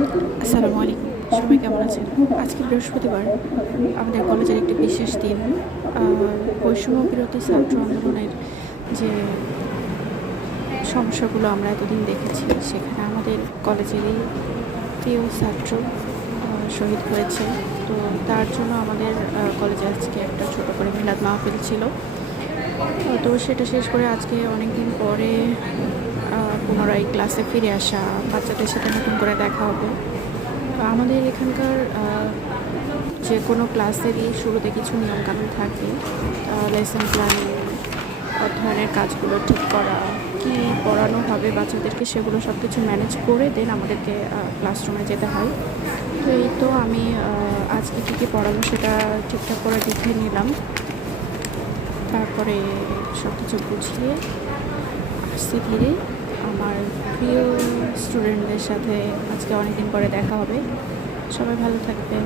আসসালামু আলাইকুম। সবাই কেমন আছেন? আজকে বৃহস্পতিবার। আমাদের কলেজের একটি বিশেষ দিন। আ বৈষম্য বিরোধী ছাত্র আন্দোলনের যে সমস্যাগুলো আমরা এতদিন দেখেছি, সেখানে আমাদের কলেজেরই প্রিয় ছাত্র শহীদ হয়েছে। তো তার জন্য আমাদের কলেজে আজকে একটা ছোট করে মিলাদ মাহফিল ছিল। তো সেটা শেষ করে আজকে অনেকদিন পরে পুনরায় ক্লাসে ফিরে আসা, বাচ্চাদের সাথে নতুন করে দেখা হবে। আমাদের এখানকার যে কোনো ক্লাসেরই শুরুতে কিছু নিয়মকানুন থাকে। লেসন প্ল্যানিং, অধ্যয়নের কাজগুলো ঠিক করা, কী পড়ানো হবে বাচ্চাদেরকে, সেগুলো সব কিছু ম্যানেজ করে দেন আমাদেরকে ক্লাসরুমে যেতে হয়। তো এই তো আমি আজকে কী কী পড়ালো সেটা ঠিকঠাক করে লিখে নিলাম। তারপরে সব কিছু বুঝিয়ে আসতে ধীরে আমার প্রিয় স্টুডেন্টদের সাথে আজকে অনেকদিন পরে দেখা হবে। সবাই ভালো থাকবেন।